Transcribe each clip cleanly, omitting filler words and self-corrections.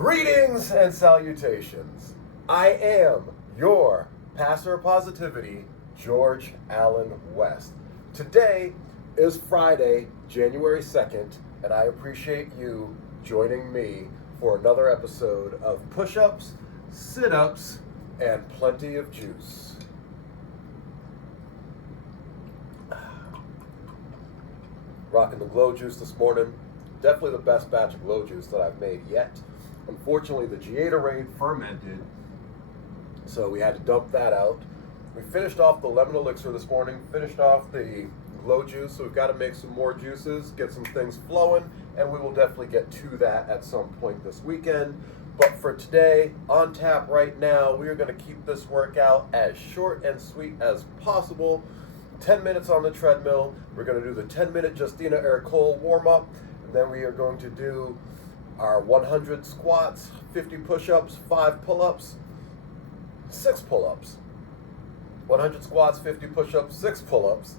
Greetings and salutations. I am your pastor of positivity, George Allen West. Today is Friday, January 2nd, and I appreciate you joining me for another episode of Push-Ups, Sit-Ups, and Plenty of Juice. Rocking the Glow Juice this morning. Definitely the best batch of Glow Juice that I've made yet. Unfortunately, the Gatorade fermented, so we had to dump that out. We finished off the lemon elixir this morning, finished off the Glow Juice, so we've got to make some more juices, get some things flowing, and we will definitely get to that at some point this weekend. But for today, on tap right now, we are going to keep this workout as short and sweet as possible. 10 minutes on the treadmill. We're going to do the 10-minute Justina Ercole warm-up, and then we are going to do our 100 squats, 50 push-ups, 5 pull-ups, 6 pull-ups. 100 squats, 50 push-ups, 6 pull-ups.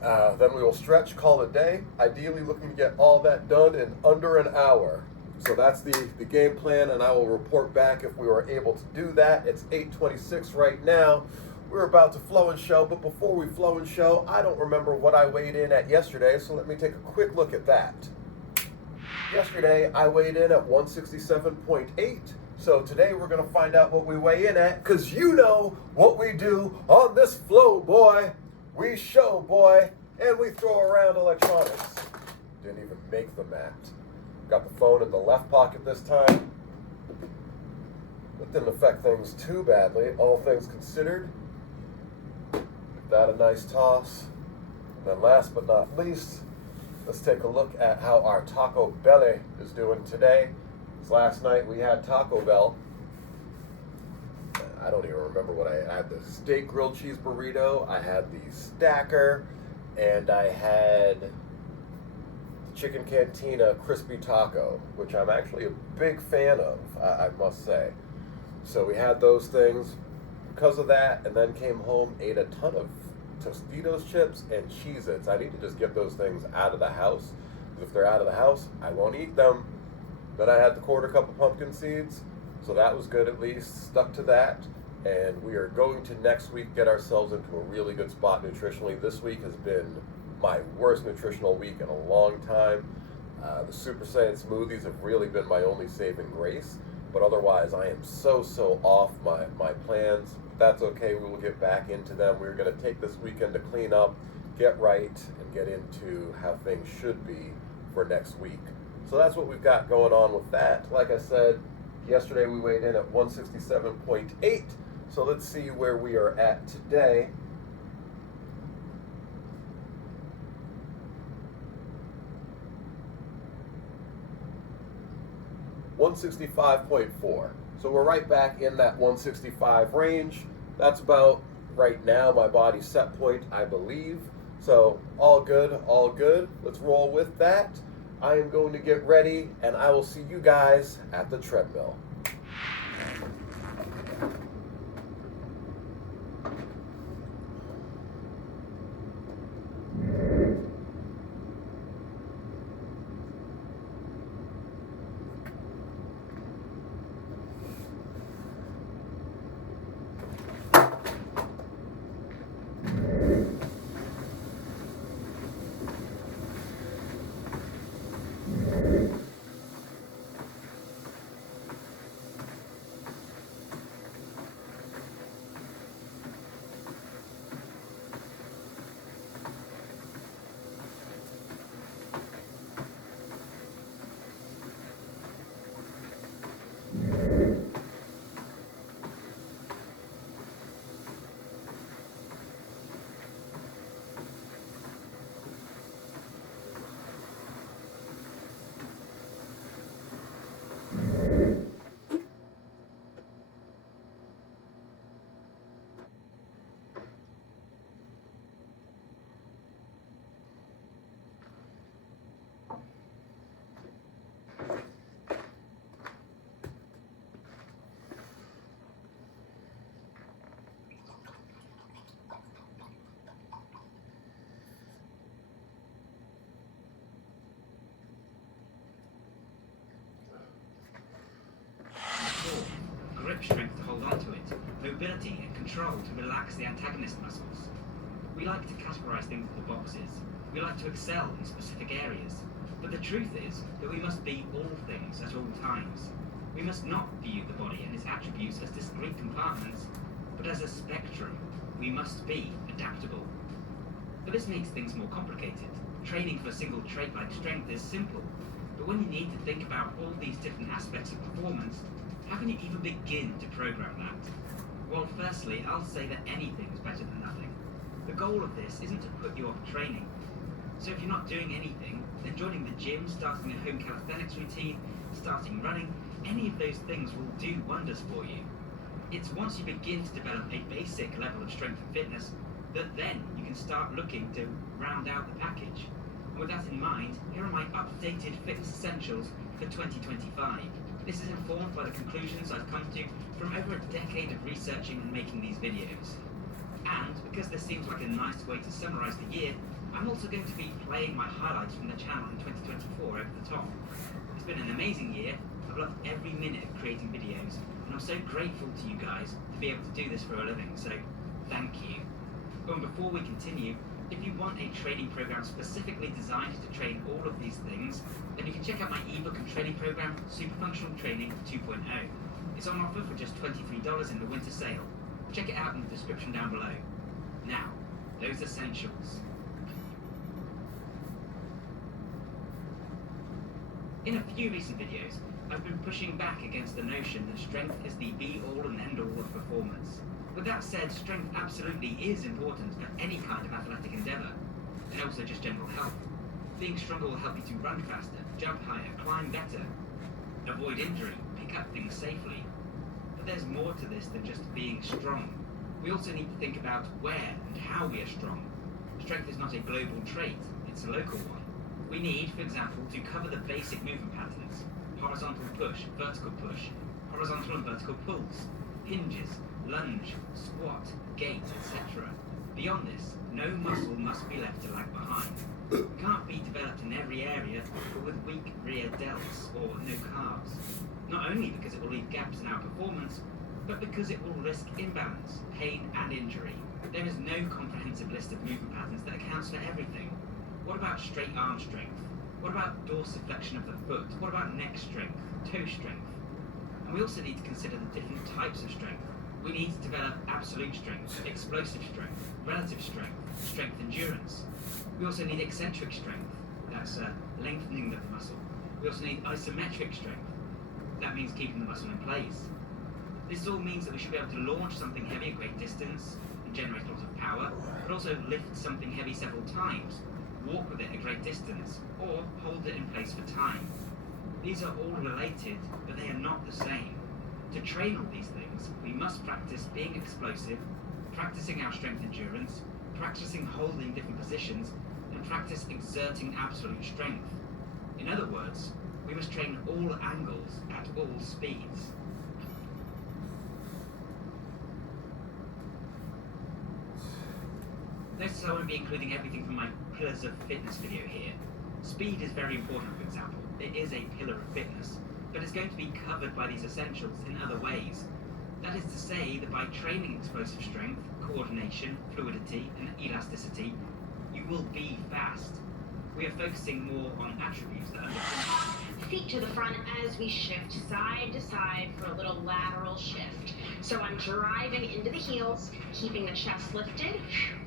Then we will stretch, call it a day. Ideally looking to get all that done in under an hour. So that's the game plan, and I will report back if we were able to do that. It's 8:26 right now. We're about to flow and show, but before we flow and show, I don't remember what I weighed in at yesterday, so let me take a quick look at that. Yesterday, I weighed in at 167.8. So today we're going to find out what we weigh in at, because you know what we do on this flow, boy. We show, boy, and we throw around electronics. Didn't even make the mat. Got the phone in the left pocket this time. It didn't affect things too badly, all things considered. Give that a nice toss. And then last but not least, let's take a look at how our Taco Belly is doing today. Last night we had Taco Bell. I don't even remember what I had. The steak grilled cheese burrito, I had the stacker, and I had the chicken cantina crispy taco, which I'm actually a big fan of, I must say. So we had those things because of that, and then came home, ate a ton of Tostitos chips and Cheez-Its. I need to just get those things out of the house, because if they're out of the house, I won't eat them. Then I had the quarter cup of pumpkin seeds, so that was good at least. Stuck to that, and we are going to next week get ourselves into a really good spot nutritionally. This week has been my worst nutritional week in a long time. The Super Saiyan smoothies have really been my only saving grace, but otherwise I am so off my plans. That's okay, we will get back into them. We're going to take this weekend to clean up, get right, and get into how things should be for next week. So that's what we've got going on with that. Like I said, yesterday we weighed in at 167.8. So let's see where we are at today. $165.4. So we're right back in that 165 range. That's about right now my body set point, I believe. So all good, all good. Let's roll with that. I am going to get ready, and I will see you guys at the treadmill. enough strength to hold onto it, mobility and control to relax the antagonist muscles. We like to categorize things into boxes. We like to excel in specific areas. But the truth is that we must be all things at all times. We must not view the body and its attributes as discrete compartments, but as a spectrum. We must be adaptable. But this makes things more complicated. Training for a single trait like strength is simple, but when you need to think about all these different aspects of performance, how can you even begin to program that? Well, firstly, I'll say that anything is better than nothing. The goal of this isn't to put you off training. So if you're not doing anything, then joining the gym, starting a home calisthenics routine, starting running, any of those things will do wonders for you. It's once you begin to develop a basic level of strength and fitness that then you can start looking to round out the package. And with that in mind, here are my updated fitness essentials for 2025. This is informed by the conclusions I've come to from over a decade of researching and making these videos. And because this seems like a nice way to summarize the year, I'm also going to be playing my highlights from the channel in 2024 over the top. It's been an amazing year. I've loved every minute of creating videos, and I'm so grateful to you guys to be able to do this for a living, so thank you. And before we continue, if you want a training program specifically designed to train all of these things, then you can check out my ebook and training program, Super Functional Training 2.0. It's on offer for just $23 in the winter sale. Check it out in the description down below. Now, those essentials. In a few recent videos, I've been pushing back against the notion that strength is the be-all and end-all of performance. With that said, strength absolutely is important for any kind of athletic endeavour, and also just general health. Being stronger will help you to run faster, jump higher, climb better, avoid injury, pick up things safely. But there's more to this than just being strong. We also need to think about where and how we are strong. Strength is not a global trait, it's a local one. We need, for example, to cover the basic movement patterns: horizontal push, horizontal and vertical pulls, hinges, lunge, squat, gait, etc. Beyond this, no muscle must be left to lag behind. It can't be developed in every area, but with weak rear delts or no calves. Not only because it will leave gaps in our performance, but because it will risk imbalance, pain and injury. There is no comprehensive list of movement patterns that accounts for everything. What about straight arm strength? What about dorsiflexion of the foot? What about neck strength, toe strength? And we also need to consider the different types of strength. We need to develop absolute strength, explosive strength, relative strength, strength endurance. We also need eccentric strength, that's lengthening of the muscle. We also need isometric strength, that means keeping the muscle in place. This all means that we should be able to launch something heavy a great distance and generate lots of power, but also lift something heavy several times, walk with it a great distance, or hold it in place for time. These are all related, but they are not the same. To train all these things, we must practice being explosive, practicing our strength endurance, practicing holding different positions, and practice exerting absolute strength. In other words, we must train all angles at all speeds. Notice I won't be including everything from my Pillars of Fitness video here. Speed is very important, for example. It is a pillar of fitness, but it's going to be covered by these essentials in other ways. That is to say that by training explosive strength, coordination, fluidity, and elasticity, you will be fast. We are focusing more on attributes that underpin. Feet to the front as we shift side to side for a little lateral shift. So I'm driving into the heels, keeping the chest lifted,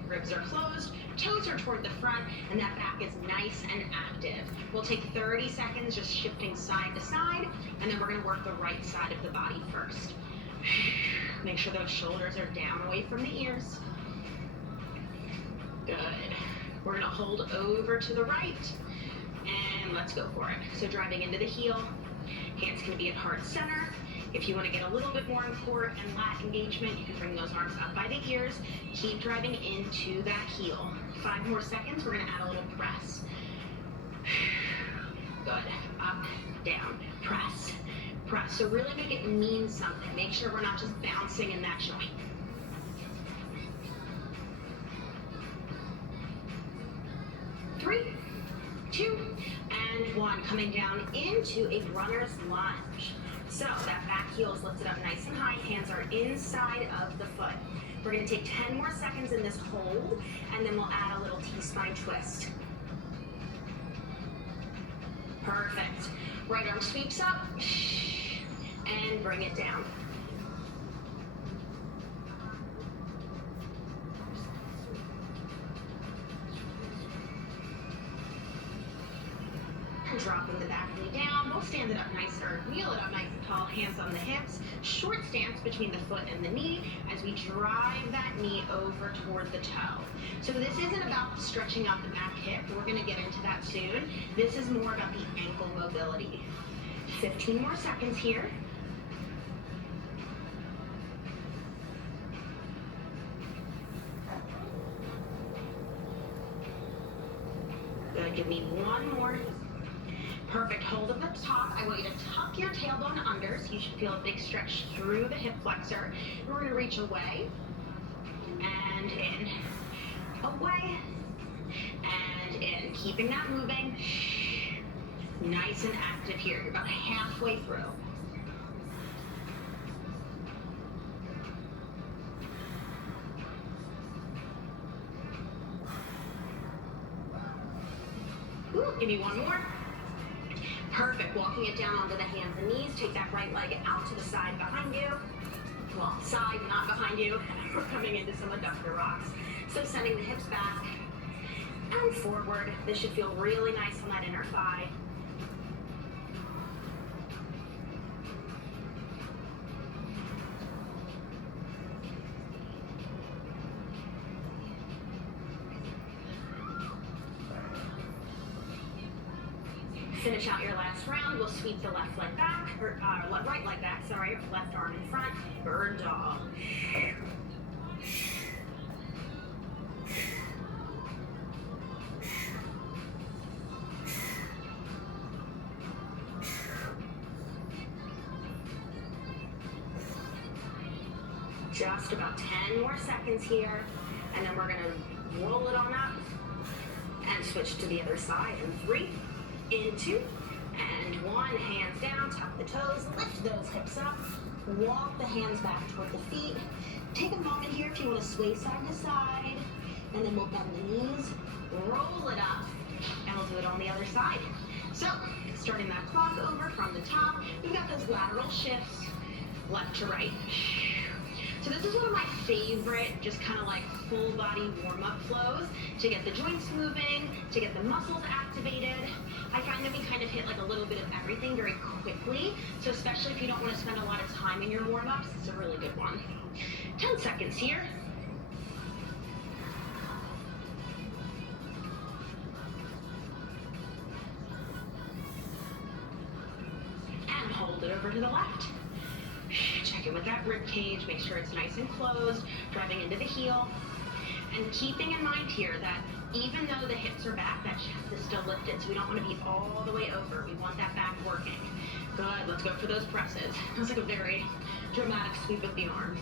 ribs are closed, toes are toward the front, and that back is nice and active. We'll take 30 seconds just shifting side to side, and then we're gonna work the right side of the body first. Make sure those shoulders are down away from the ears. Good. We're gonna hold over to the right, and let's go for it. So driving into the heel, hands can be at heart center. If you want to get a little bit more in core and lat engagement, you can bring those arms up by the ears. Keep driving into that heel. 5 more seconds, we're going to add a little press. Good. Up, down, press, press. So really make it mean something. Make sure we're not just bouncing in that joint. 3, 2, and 1. coming down into a runner's lunge. So that back heel is lifted up nice and high, hands are inside of the foot. We're gonna take 10 more seconds in this hold, and then we'll add a little T-spine twist. Perfect. Right arm sweeps up, and bring it down. Dropping the back knee down, we'll stand it up nice, or kneel it up nice and tall, hands on the hips, short stance between the foot and the knee as we drive that knee over toward the toe. So this isn't about stretching out the back hip, we're gonna get into that soon. This is more about the ankle mobility. 15 more seconds here. Good, give me one more. Perfect, hold at the top. I want you to tuck your tailbone under, so you should feel a big stretch through the hip flexor. We're gonna reach away, and in, away, and in. Keeping that moving, nice and active here. You're about halfway through. Ooh, give me one more. Perfect, walking it down onto the hands and knees. Take that right leg out to the side behind you. Well, side, not behind you. We're coming into some adductor rocks. So sending the hips back and forward. This should feel really nice on that inner thigh. Finish out your last round. We'll sweep the left leg back, or right leg back, sorry, left arm in front, bird dog. Just about 10 more seconds here, and then we're gonna roll it on up and switch to the other side in 3, in 2, and 1. Hands down, tuck the toes, lift those hips up, walk the hands back toward the feet. Take a moment here if you want to sway side to side, and then we'll bend the knees, roll it up, and we'll do it on the other side. So, starting that clock over from the top, we've got those lateral shifts, left to right. So this is one of my favorite, just kind of like full body warm-up flows to get the joints moving, to get the muscles activated. I find that we kind of hit like a little bit of everything very quickly. So especially if you don't want to spend a lot of time in your warm-ups, it's a really good one. 10 seconds here. And hold it over to the left. Check in with that rib cage, make sure it's nice and closed, driving into the heel. And keeping in mind here that even though the hips are back, that chest is still lifted, so we don't want to be all the way over. We want that back working. Good, let's go for those presses. That was like a very dramatic sweep of the arms.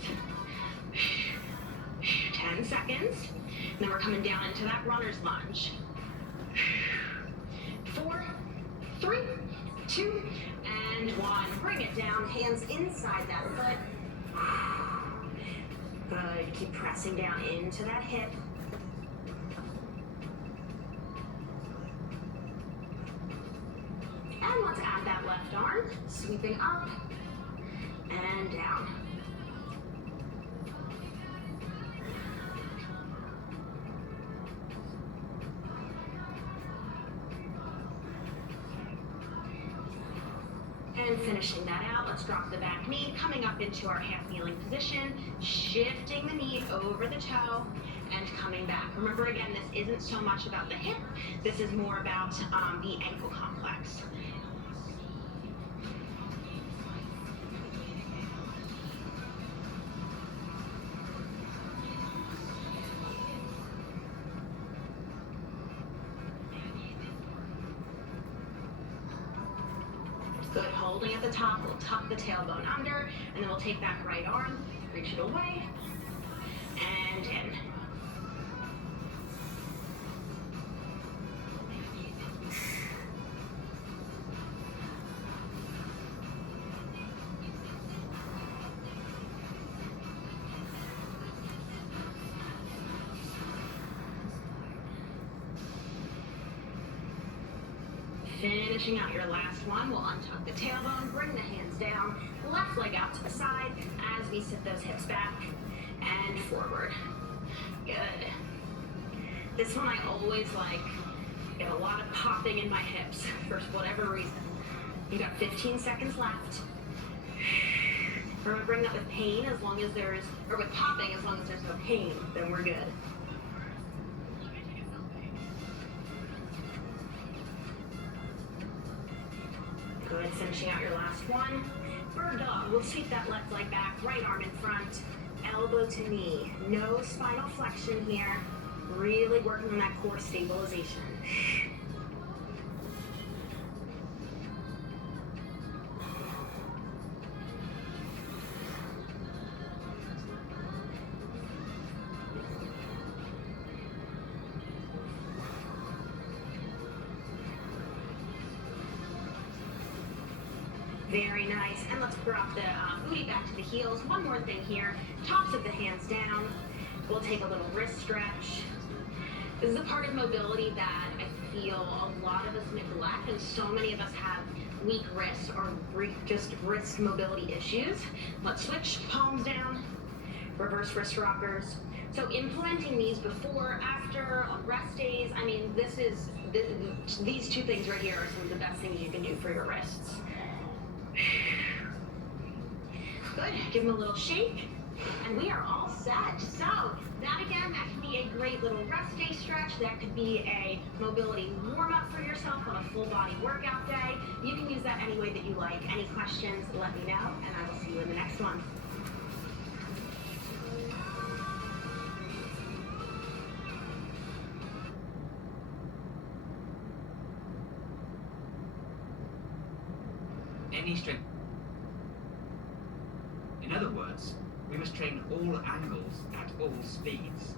10 seconds. And then we're coming down into that runner's lunge. 4, 3, 2, and 1. Bring it down, hands inside that foot. Good, keep pressing down into that hip. And let's add that left arm, sweeping up and down. And finishing that out, let's drop the back knee, coming up into our half kneeling position, shifting the knee over the toe, and coming back. Remember again, this isn't so much about the hip, this is more about the ankle complex. Good, holding at the top, we'll tuck the tailbone under, and then we'll take that right arm, reach it away, and in. finishing out your last one, we'll untuck the tailbone, bring the hands down, left leg out to the side as we sit those hips back and forward. Good. This one I always like. Get a lot of popping in my hips for whatever reason. You got 15 seconds left. Remembering that with pain, as long as there's, or with popping, as long as there's no pain, then we're good. Good, finishing out your last one. Bird dog, we'll take that left leg back, right arm in front, elbow to knee. No spinal flexion here. Really working on that core stabilization. Very nice. And let's drop the booty back to the heels. One more thing here. Tops of the hands down. We'll take a little wrist stretch. This is a part of mobility that I feel a lot of us neglect, and so many of us have weak wrists or just wrist mobility issues. Let's switch, palms down, reverse wrist rockers. So implementing these before, after, on rest days, I mean, these two things right here are some of the best things you can do for your wrists. Good, give them a little shake, and we are all set. So that again, that can be a great little rest day stretch. That could be a mobility warm up for yourself on a full body workout day. You can use that any way that you like. Any questions, let me know, and I will see you in the next one. Any strength. In other words, we must train all angles at all speeds.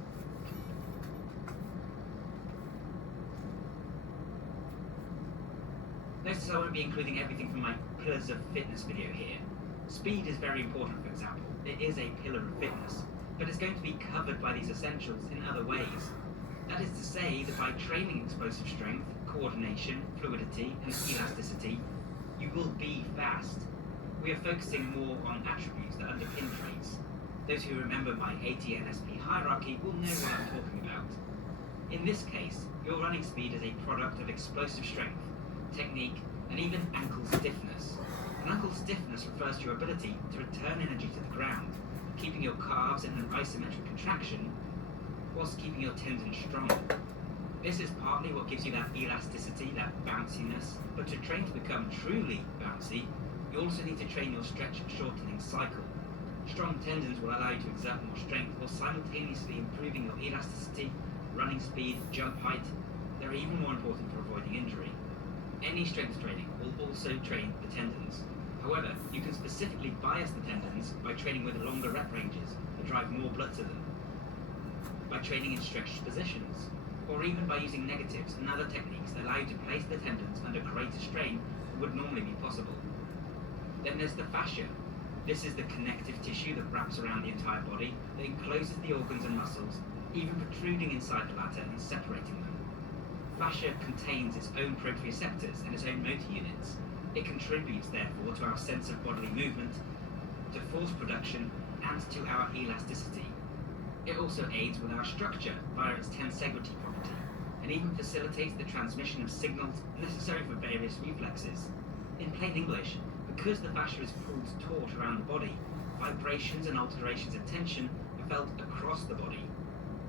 Notice I won't be including everything from my pillars of fitness video here. Speed is very important, for example. It is a pillar of fitness, but it's going to be covered by these essentials in other ways. That is to say that by training explosive strength, coordination, fluidity, and elasticity, you will be fast. We are focusing more on attributes that underpin traits. Those who remember my ATNSP hierarchy will know what I'm talking about. In this case, your running speed is a product of explosive strength, technique, and even ankle stiffness. And ankle stiffness refers to your ability to return energy to the ground, keeping your calves in an isometric contraction, whilst keeping your tendons strong. This is partly what gives you that elasticity, that bounciness, but to train to become truly bouncy, you also need to train your stretch shortening cycle. Strong tendons will allow you to exert more strength while simultaneously improving your elasticity, running speed, jump height. They're even more important for avoiding injury. Any strength training will also train the tendons. However, you can specifically bias the tendons by training with longer rep ranges that drive more blood to them, by training in stretched positions, or even by using negatives and other techniques that allow you to place the tendons under greater strain than would normally be possible. Then there's the fascia. This is the connective tissue that wraps around the entire body, that encloses the organs and muscles, even protruding inside the latter and separating them. Fascia contains its own proprioceptors and its own motor units. It contributes, therefore, to our sense of bodily movement, to force production, and to our elasticity. It also aids with our structure via its tensegrity property, and even facilitates the transmission of signals necessary for various reflexes. In plain English, because the fascia is pulled taut around the body, vibrations and alterations in tension are felt across the body.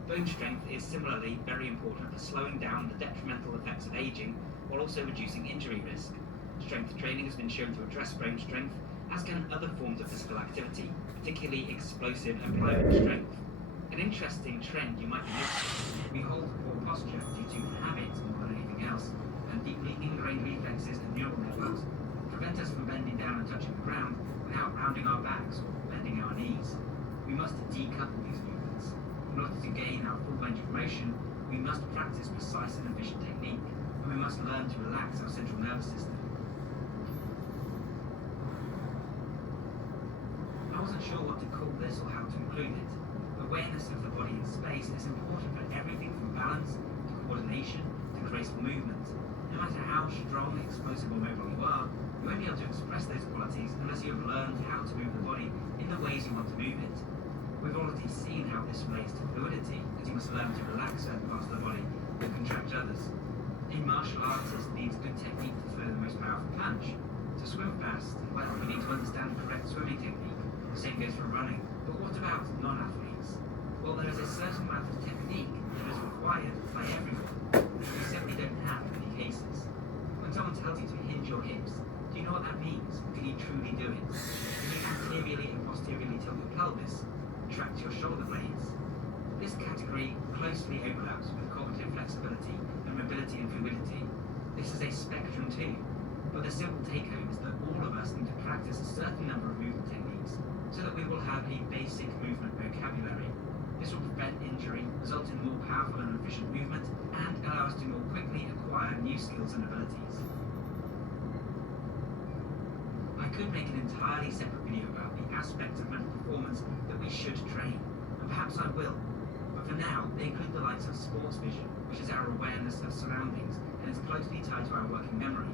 Bone strength is similarly very important for slowing down the detrimental effects of aging, while also reducing injury risk. Strength training has been shown to address bone strength, as can other forms of physical activity, particularly explosive and plyometric strength. An interesting trend you might be noticing: we hold poor posture due to habit more than anything else, and deeply ingrained reflexes and neural networks prevent us from bending down and touching the ground without rounding our backs or bending our knees. We must decouple these movements. In order to gain our full range of motion, we must practice precise and efficient technique, and we must learn to relax our central nervous system. I wasn't sure what to call this or how to include it. Awareness of the body in space is important for everything from balance to coordination to graceful movement, No matter how strong, explosive or mobile you are, you won't be able to express those qualities unless you have learned how to move the body in the ways you want to move it. We've already seen how this relates to fluidity, as you must learn to relax certain parts of the body and contract others. A martial artist needs good technique to throw the most powerful punch. To swim fast, well, you need to understand correct swimming technique. The same goes for running. But what about non-athletes? Well, there is a certain amount of technique that is required by everyone. We simply don't have many cases. When someone tells you to hinge your hips, do you know what that means? Can you truly do it? Can you anteriorly and posteriorly tilt your pelvis? Tract your shoulder blades? This category closely overlaps with cognitive flexibility and mobility and fluidity. This is a spectrum too, but the simple take-home is that all of us need to practice a certain number of movement techniques so that we will have a basic movement vocabulary. This will prevent injury, result in more powerful and efficient movement, and allow us to more quickly acquire new skills and abilities. I could make an entirely separate video about the aspects of mental performance that we should train, and perhaps I will. But for now, they include the likes of sports vision, which is our awareness of surroundings and is closely tied to our working memory.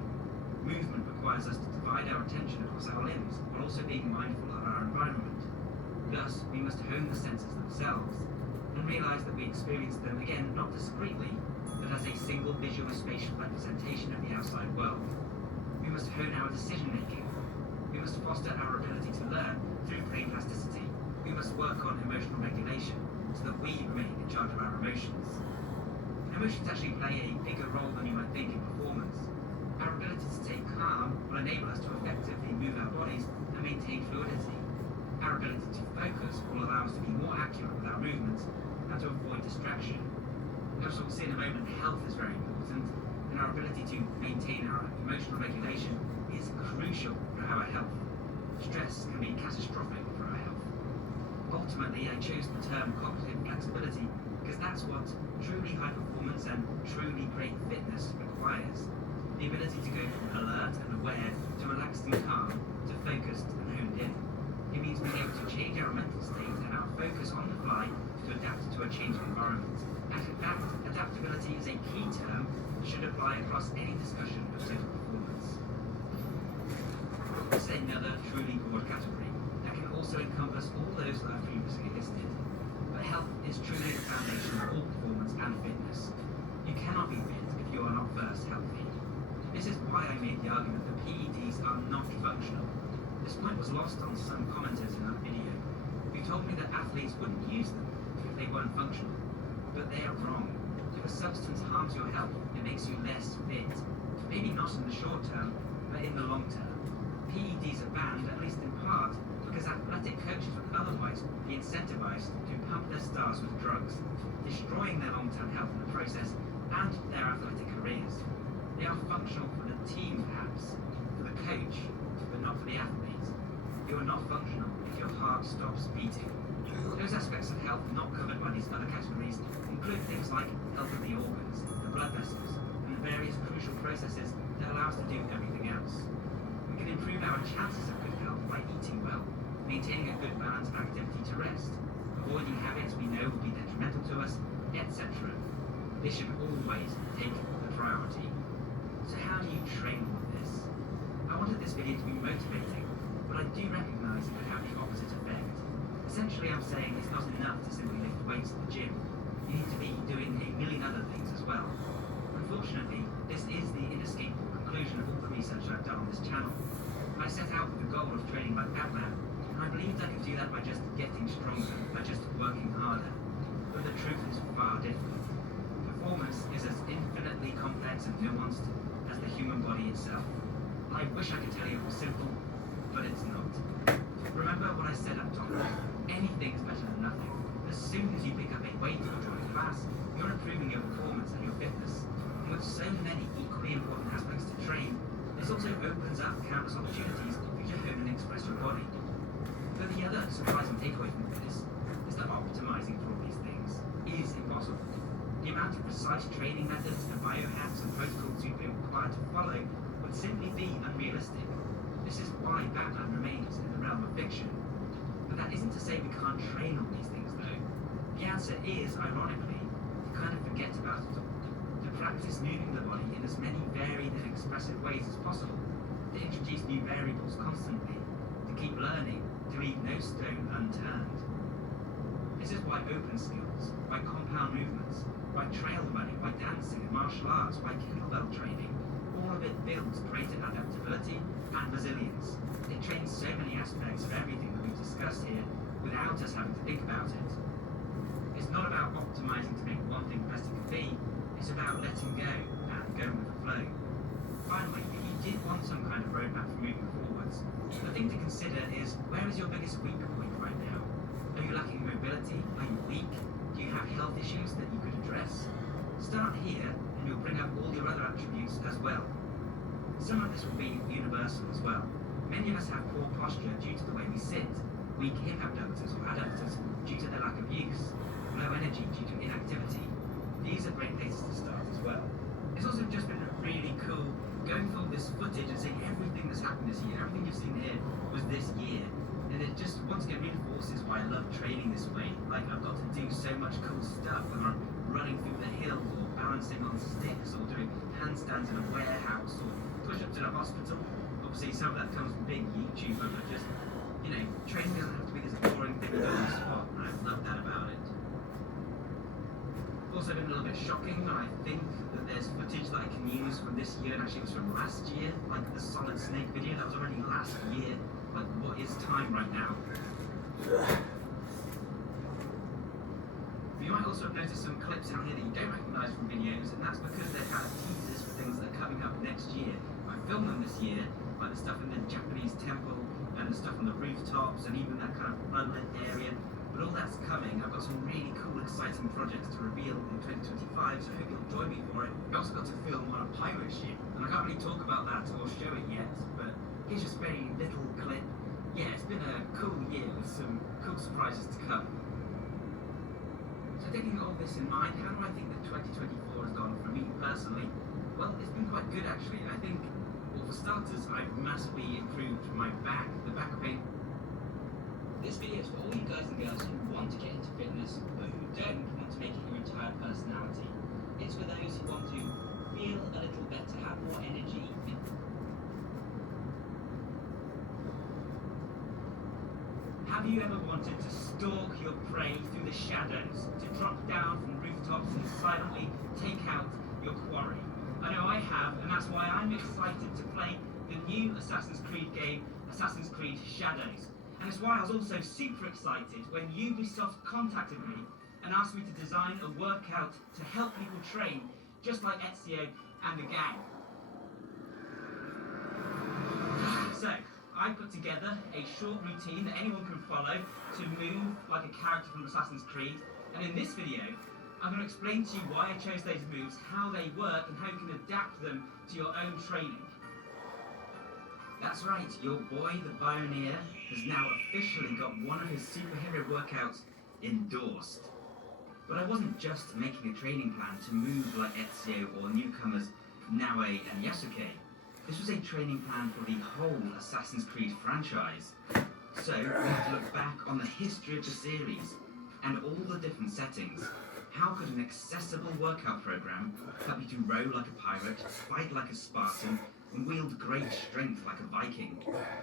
Movement requires us to divide our attention across our limbs while also being mindful of our environment. Thus, we must hone the senses themselves and realize that we experience them again not discretely, but as a single visual spatial representation of the outside world. We must hone our decision making. We must foster our ability to learn through brain plasticity. We must work on emotional regulation so that we remain in charge of our emotions. Emotions actually play a bigger role than you might think in performance. Our ability to stay calm will enable us to effectively move our bodies and maintain fluidity. Our ability to focus will allow us to be more accurate with our movements and to avoid distraction. As we'll see in a moment, health is very important, and our ability to maintain our emotional regulation is crucial for our health. Stress can be catastrophic for our health. Ultimately, I chose the term cognitive flexibility because that's what truly high performance and truly great fitness requires. The ability to go from alert and aware to relaxed and calm to focused and honed in. It means being able to change our mental state and our focus on the fly to adapt to a changing environment. And in fact, adaptability is a key term that should apply across any discussion of total performance. This is another truly broad category that can also encompass all those that I've previously listed. But health is truly the foundation of all performance and fitness. You cannot be fit if you are not first healthy. This is why I made the argument that PEDs are not functional. This point was lost on some commenters in that video, who told me that athletes wouldn't use them if they weren't functional. But they are wrong. If a substance harms your health, it makes you less fit. Maybe not in the short term, but in the long term. PEDs are banned, at least in part, because athletic coaches would otherwise be incentivized to pump their stars with drugs, destroying their long-term health in the process and their athletic careers. They are functional for the team, perhaps, for the coach, but not for the athlete. You are not functional if your heart stops beating. Those aspects of health not covered by these other categories include things like health of the organs, the blood vessels, and the various crucial processes that allow us to do everything else. We can improve our chances of good health by eating well, maintaining a good balance of activity to rest, avoiding habits we know will be detrimental to us, etc. This should always take the priority. So how do you train all of this? I wanted this video to be motivating, but I do recognise it could have the opposite effect. Essentially, I'm saying it's not enough to simply lift weights at the gym. You need to be doing a million other things as well. Unfortunately, this is the inescapable conclusion of all the research I've done on this channel. I set out with the goal of training like Batman, and I believed I could do that by just getting stronger, by just working harder. But the truth is far different. Performance is as infinitely complex and nuanced as the human body itself. I wish I could tell you it was simple, but it's not. Remember what I said up top, anything is better than nothing. As soon as you pick up a weight or join a class, you're improving your performance and your fitness. And with so many equally important aspects to train, this also opens up countless opportunities for you to hone and express your body. But the other surprising takeaway from this is that optimizing for all these things is impossible. The amount of precise training methods and biohacks and protocols you'd be required to follow would simply be unrealistic. This is why Batman remains in the realm of fiction. But that isn't to say we can't train all these things though. The answer is, ironically, to kind of forget about it all. To practice moving the body in as many varied and expressive ways as possible, to introduce new variables constantly, to keep learning, to leave no stone unturned. This is why open skills, why compound movements, why trail running, why dancing and martial arts, why kettlebell training, all of it builds greater adaptability and resilience. It trains so many aspects of everything that we've discussed here without us having to think about it. It's not about optimizing to make one thing best it can be, it's about letting go and going with the flow. Finally, if you did want some kind of roadmap for moving forwards, the thing to consider is, where is your biggest weak point right now? Are you lacking mobility? Are you weak? Do you have health issues that you could address? Start here and you'll bring up all your other attributes as well. Some of this will be universal as well. Many of us have poor posture due to the way we sit, weak hip abductors or adductors due to their lack of use, low energy due to inactivity. These are great places to start as well. It's also just been really cool going through all this footage and seeing everything that's happened this year. Everything you've seen here was this year. And it just once again reinforces why I love training this way. Like, I've got to do so much cool stuff, whether I'm running through the hill or balancing on sticks or doing handstands in a warehouse or push-ups in a hospital. Obviously some of that comes from being a YouTuber, but just, you know, training doesn't have to be this boring thing you do on the spot, and I love that about it. Also been a little bit shocking, and I think that there's footage that I can use from this year, and actually it was from last year, like the Solid Snake video, that was already last year. Like, what is time right now? You might also have noticed some clips out here that you don't recognise from videos, and that's because they're kind of teasers for things that are coming up next year. I filmed them this year, like the stuff in the Japanese temple, and the stuff on the rooftops, and even that kind of unlit area. But all that's coming. I've got some really cool, exciting projects to reveal in 2025, so I hope you'll join me for it. I also got to film on a pirate ship, and I can't really talk about that or show it yet, but here's just a very little clip. Yeah, it's been a cool year with some cool surprises to come. So taking all this in mind, how do I think that 2024 has gone for me personally? Well, it's been quite good actually. I think, well, for starters, I've massively improved my back, the back pain. This video is for all you guys and girls who want to get into fitness, but who don't want to make it your entire personality. It's for those who want to feel a little better, have more energy. Have you ever wanted to stalk your prey through the shadows, to drop down from rooftops and silently take out your quarry? I know I have, and that's why I'm excited to play the new Assassin's Creed game, Assassin's Creed Shadows. And it's why I was also super excited when Ubisoft contacted me and asked me to design a workout to help people train, just like Ezio and the gang. So, I put together a short routine that anyone can follow to move like a character from Assassin's Creed. And in this video, I'm going to explain to you why I chose those moves, how they work, and how you can adapt them to your own training. That's right, your boy, the Bioneer, has now officially got one of his superhero workouts endorsed. But I wasn't just making a training plan to move like Ezio or newcomers Naue and Yasuke. This was a training plan for the whole Assassin's Creed franchise. So, we had to look back on the history of the series and all the different settings. How could an accessible workout program help you to row like a pirate, fight like a Spartan, and wield great strength like a Viking?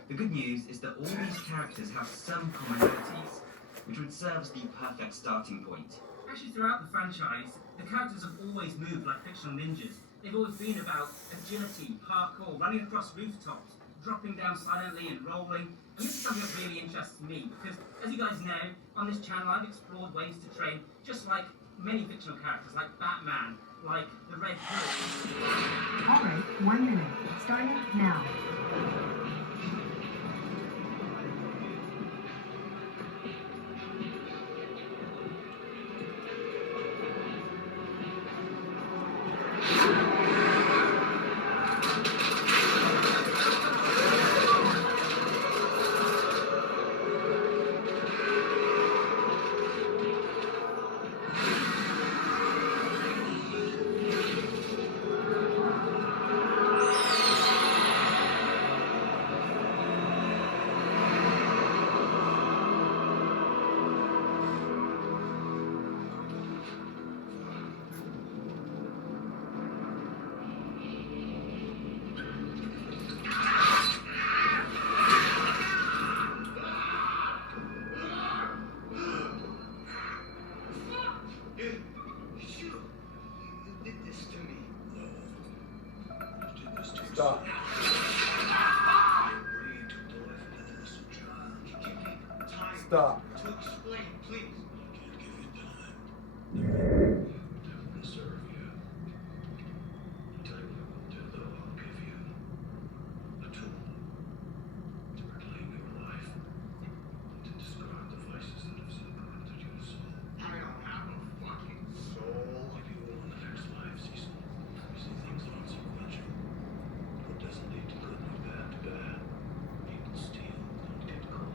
The good news is that all these characters have some commonalities, which would serve as the perfect starting point. Actually, throughout the franchise, the characters have always moved like fictional ninjas. They've always been about agility, parkour, running across rooftops, dropping down silently and rolling. And this is something that really interests me because, as you guys know, on this channel I've explored ways to train just like many fictional characters, like Batman, like the Red Hood. Alright, 1 minute. Starting now. Stop. Stop. To explain, please. Can't give you time. Devil can serve you. I'll tell you what I will do, though. I'll give you a tool to reclaim your life and to discard the vices that have so corrupted your soul. I don't have a fucking soul. Like you will in the next life, Cecil. You see, things aren't sequential. What doesn't lead to good lead bad to bad. People steal, don't get caught.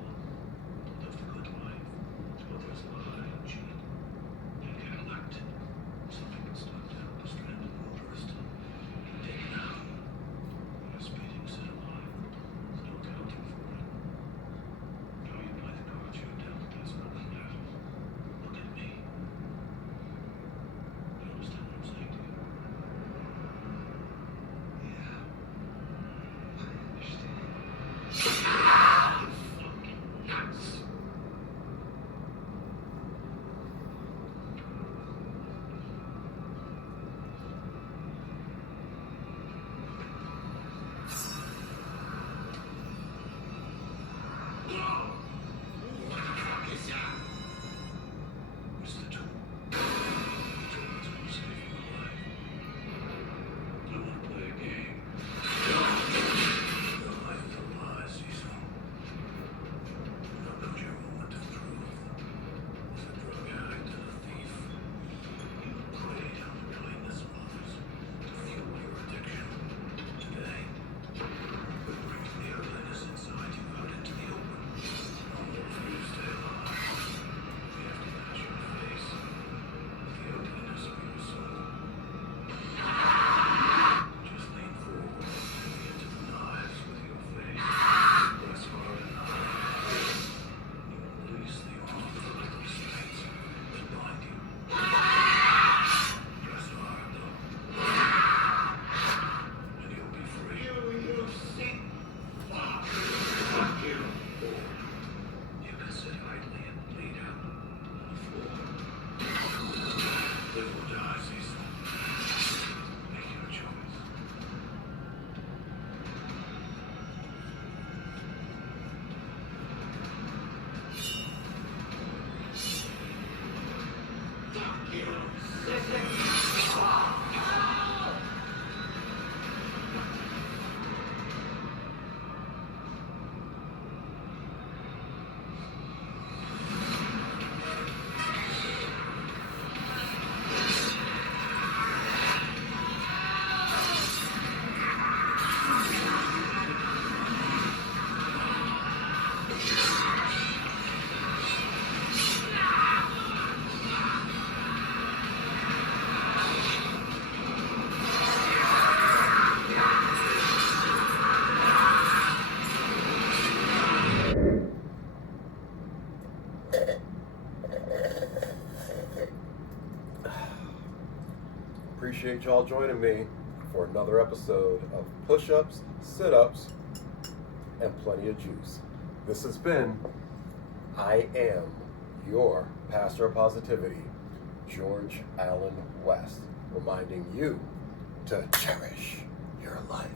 Live the good life. Others lie and cheat. They get elected. Some people start to help a stranded motorist. Taken out. You're speeding set alive. There's no accounting for it. How you play the cards you're dealt does not matter. Look at me. You understand what I'm saying to you? Yeah. I understand. Fucking nuts. What the fuck is that? It's the tool. The tool that's going to save your life. I want to play a game. Your life is a lie, Cecil. Now comes your moment of truth. As a drug addict and a thief, you prey on the kindness of others to fuel your addiction. Today, we're bringing the ugliness inside you out into the open. No more for you to stay alive. We have to match your face with the ugliness of your soul. Just lean forward into the knives with your face. Press hard enough. You release the arms of the restraints that bind you. Press hard though. And you'll be free. You sick fuck. Fuck you. Or you can sit idly and bleed out on the floor. Live or die, Cecil. Make your choice. Fuck you. Sick. Appreciate y'all joining me for another episode of Push-Ups, Sit-Ups, and Plenty of Juice. This has been I Am Your Pastor of Positivity, George Allen West, reminding you to cherish your life.